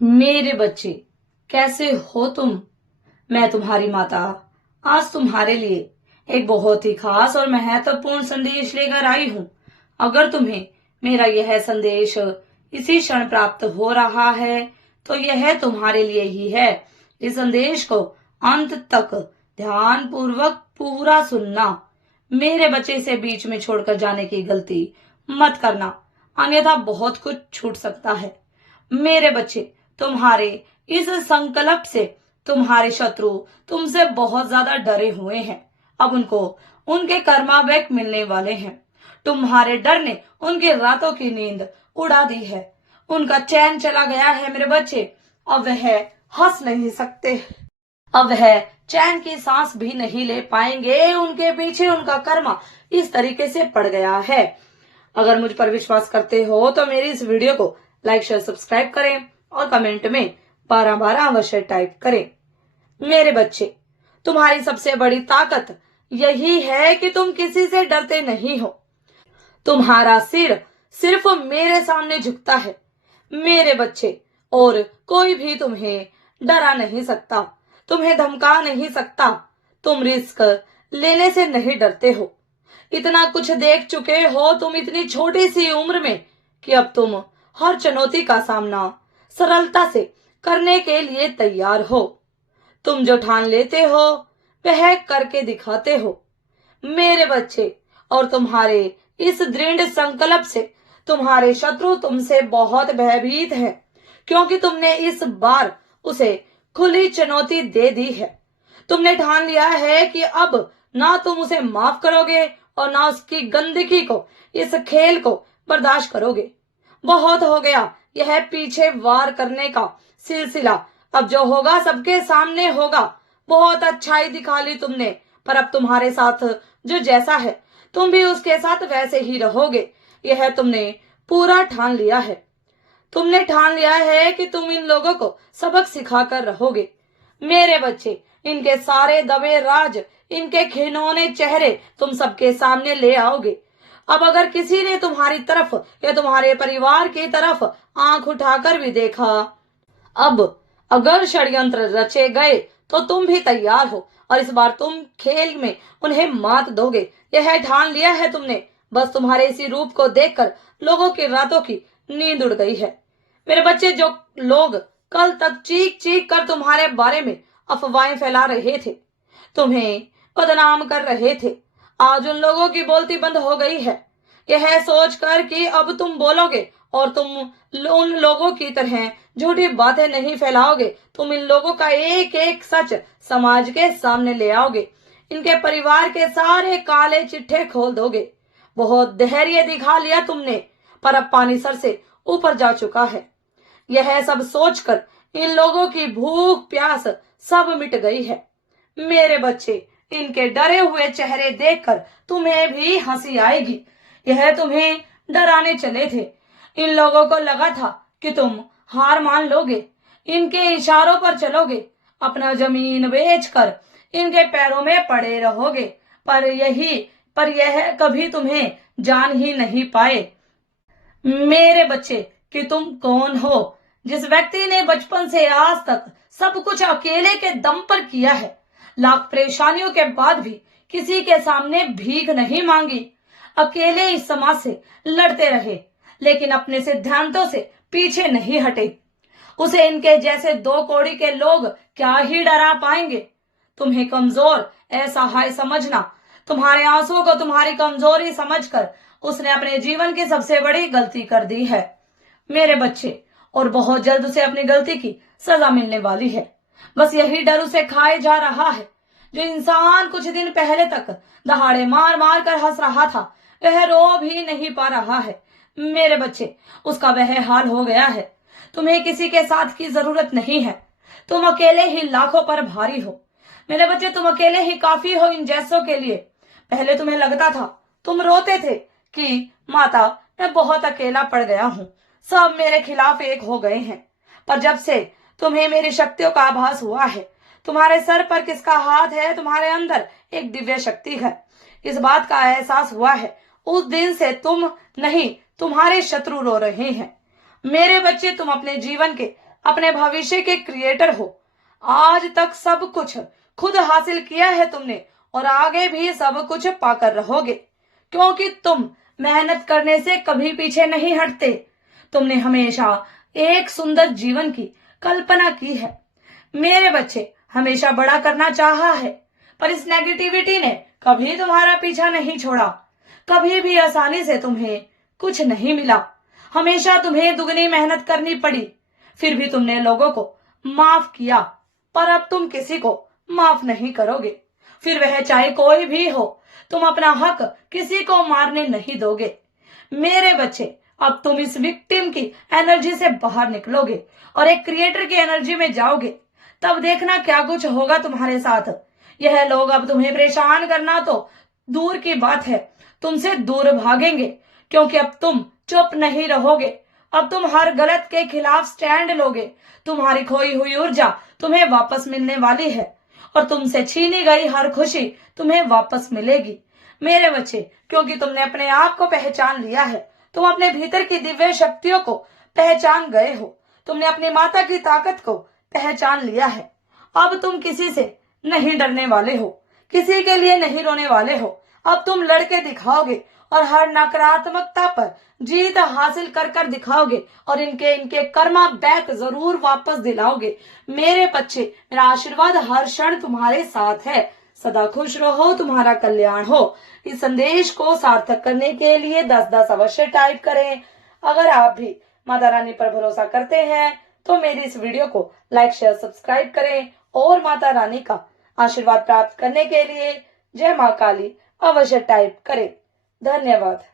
मेरे बच्चे, कैसे हो तुम? मैं तुम्हारी माता आज तुम्हारे लिए एक बहुत ही खास और महत्वपूर्ण संदेश लेकर आई हूँ। अगर तुम्हें मेरा यह संदेश इसी क्षण प्राप्त हो रहा है, तो यह तुम्हारे लिए ही है। इस संदेश को अंत तक ध्यान पूर्वक पूरा सुनना। मेरे बच्चे से बीच में छोड़कर जाने की गलती मत करना, अन्यथा बहुत कुछ छूट सकता है। मेरे बच्चे, तुम्हारे इस संकल्प से तुम्हारे शत्रु तुमसे बहुत ज्यादा डरे हुए हैं। अब उनको उनके कर्मावैक मिलने वाले हैं। तुम्हारे डर ने उनकी रातों की नींद उड़ा दी है। उनका चैन चला गया है मेरे बच्चे। अब वह हंस नहीं सकते। अब वह चैन की सांस भी नहीं ले पाएंगे। उनके पीछे उनका कर्मा इस तरीके से पड़ गया है। अगर मुझ पर विश्वास करते हो तो मेरी इस वीडियो को लाइक शेयर सब्सक्राइब करें और कमेंट में 12-12 अवश्य टाइप करें। मेरे बच्चे, तुम्हारी सबसे बड़ी ताकत यही है कि तुम किसी से डरते नहीं हो। तुम्हारा सिर सिर्फ मेरे सामने झुकता है मेरे बच्चे, और कोई भी तुम्हें डरा नहीं सकता, तुम्हें धमका नहीं सकता। तुम रिस्क लेने से नहीं डरते हो। इतना कुछ देख चुके हो तुम इतनी छोटी सी उम्र में कि अब तुम हर चुनौती का सामना सरलता से करने के लिए तैयार हो। तुम जो ठान लेते हो वह करके दिखाते हो मेरे बच्चे, और तुम्हारे इस दृढ़ संकल्प से तुम्हारे शत्रु तुमसे बहुत भयभीत हैं, क्योंकि तुमने इस बार उसे खुली चुनौती दे दी है। तुमने ठान लिया है कि अब ना तुम उसे माफ करोगे और ना उसकी गंदगी को, इस खेल को बर्दाश्त करोगे। बहुत हो गया यह पीछे वार करने का सिलसिला। अब जो होगा सबके सामने होगा। बहुत अच्छाई दिखा ली तुमने, पर अब तुम्हारे साथ जो जैसा है तुम भी उसके साथ वैसे ही रहोगे। यह तुमने पूरा ठान लिया है। तुमने ठान लिया है कि तुम इन लोगों को सबक सिखाकर रहोगे मेरे बच्चे। इनके सारे दबे राज, इनके खिलौने चेहरे तुम सबके सामने ले आओगे। अब अगर किसी ने तुम्हारी तरफ या तुम्हारे परिवार की तरफ आंख उठाकर भी देखा, अब अगर षड्यंत्र रचे गए तो तुम भी तैयार हो, और इस बार तुम खेल में उन्हें मात दोगे। यह ठान लिया है तुमने। बस तुम्हारे इसी रूप को देखकर लोगों की रातों की नींद उड़ गई है मेरे बच्चे। जो लोग कल तक चीख चीख कर तुम्हारे बारे में अफवाहें फैला रहे थे, तुम्हें बदनाम कर रहे थे, आज उन लोगों की बोलती बंद हो गई है। यह सोचकर कि अब तुम बोलोगे और तुम उन लोगों की तरह झूठी बातें नहीं फैलाओगे। तुम इन लोगों का एक एक सच समाज के सामने ले आओगे। इनके परिवार के सारे काले चिट्ठे खोल दोगे। बहुत धैर्य दिखा लिया तुमने, पर अब पानी सर से ऊपर जा चुका है। यह सब सोचकर इन लोगों की भूख प्यास सब मिट गई है मेरे बच्चे। इनके डरे हुए चेहरे देखकर तुम्हें भी हंसी आएगी। यह तुम्हें डराने चले थे। इन लोगों को लगा था कि तुम हार मान लोगे, इनके इशारों पर चलोगे, अपना जमीन बेचकर इनके पैरों में पड़े रहोगे। पर यह कभी तुम्हें जान ही नहीं पाए मेरे बच्चे कि तुम कौन हो। जिस व्यक्ति ने बचपन से आज तक सब कुछ अकेले के दम पर किया है, लाख परेशानियों के बाद भी किसी के सामने भीख नहीं मांगी, अकेले इस समाज से लड़ते रहे, लेकिन अपने सिद्धांतों से पीछे नहीं हटे, उसे इनके जैसे दो कौड़ी के लोग क्या ही डरा पाएंगे। तुम्हें कमजोर असहाय समझना, तुम्हारे आंसुओं को तुम्हारी कमजोरी समझकर उसने अपने जीवन की सबसे बड़ी गलती कर दी है मेरे बच्चे, और बहुत जल्द उसे अपनी गलती की सजा मिलने वाली है। बस यही डर उसे खाए जा रहा है। जो इंसान कुछ दिन पहले तक दहाड़े मार मार कर हंस रहा था, वह रो भी नहीं पा रहा है मेरे बच्चे। उसका वह हाल हो गया है। तुम्हें किसी के साथ की जरूरत नहीं है। तुम अकेले ही लाखों पर भारी हो मेरे बच्चे। तुम अकेले ही काफी हो इन जैसों के लिए। पहले तुम्हें लगता था, तुम रोते थे कि माता मैं बहुत अकेला पड़ गया हूँ, सब मेरे खिलाफ एक हो गए हैं। पर जब से तुम्हें मेरी शक्तियों का आभास हुआ है, तुम्हारे सर पर किसका हाथ है, तुम्हारे अंदर एक दिव्य शक्ति है, इस बात का एहसास हुआ है, उस दिन से तुम नहीं तुम्हारे शत्रु रो रहे हैं मेरे बच्चे। तुम अपने जीवन के अपने भविष्य के क्रिएटर हो। आज तक सब कुछ खुद हासिल किया है तुमने और आगे भी सब कुछ पाकर रहोगे, क्योंकि तुम मेहनत करने से कभी पीछे नहीं हटते। तुमने हमेशा एक सुंदर जीवन की कल्पना की है। मेरे बच्चे, हमेशा बड़ा करना चाहा है, पर इस नेगेटिविटी ने कभी तुम्हारा पीछा नहीं छोड़ा। कभी भी आसानी से तुम्हें कुछ नहीं मिला। हमेशा तुम्हें दुगनी मेहनत करनी पड़ी। फिर भी तुमने लोगों को माफ किया, पर अब तुम किसी को माफ नहीं करोगे। फिर वह चाहे कोई भी हो, तुम अपना हक किसी को मारने नहीं दोगे। मेरे बच्चे, अब तुम इस विक्टिम की एनर्जी से बाहर निकलोगे और एक क्रिएटर की एनर्जी में जाओगे। तब देखना क्या कुछ होगा तुम्हारे साथ। यह लोग अब तुम्हें परेशान करना तो दूर की बात है, तुमसे दूर भागेंगे, क्योंकि अब तुम चुप नहीं रहोगे। अब तुम हर गलत के खिलाफ स्टैंड लोगे। तुम्हारी खोई हुई ऊर्जा तुम्हें वापस मिलने वाली है और तुमसे छीनी गई हर खुशी तुम्हें वापस मिलेगी। मेरे बच्चे, क्योंकि तुमने अपने आप को पहचान लिया है, तुम अपने भीतर की दिव्य शक्तियों को पहचान गए हो, तुमने अपनी माता की ताकत को पहचान लिया है। अब तुम किसी से नहीं डरने वाले हो, किसी के लिए नहीं रोने वाले हो। अब तुम लड़के दिखाओगे और हर नकारात्मकता पर जीत हासिल कर कर दिखाओगे और इनके कर्मा बैक जरूर वापस दिलाओगे। मेरे बच्चे, मेरा आशीर्वाद हर क्षण तुम्हारे साथ है। सदा खुश रहो, तुम्हारा कल्याण हो। इस संदेश को सार्थक करने के लिए 10-10 अवश्य टाइप करें। अगर आप भी माता रानी पर भरोसा करते हैं तो मेरी इस वीडियो को लाइक शेयर सब्सक्राइब करें और माता रानी का आशीर्वाद प्राप्त करने के लिए जय मां काली अवश्य टाइप करें। धन्यवाद।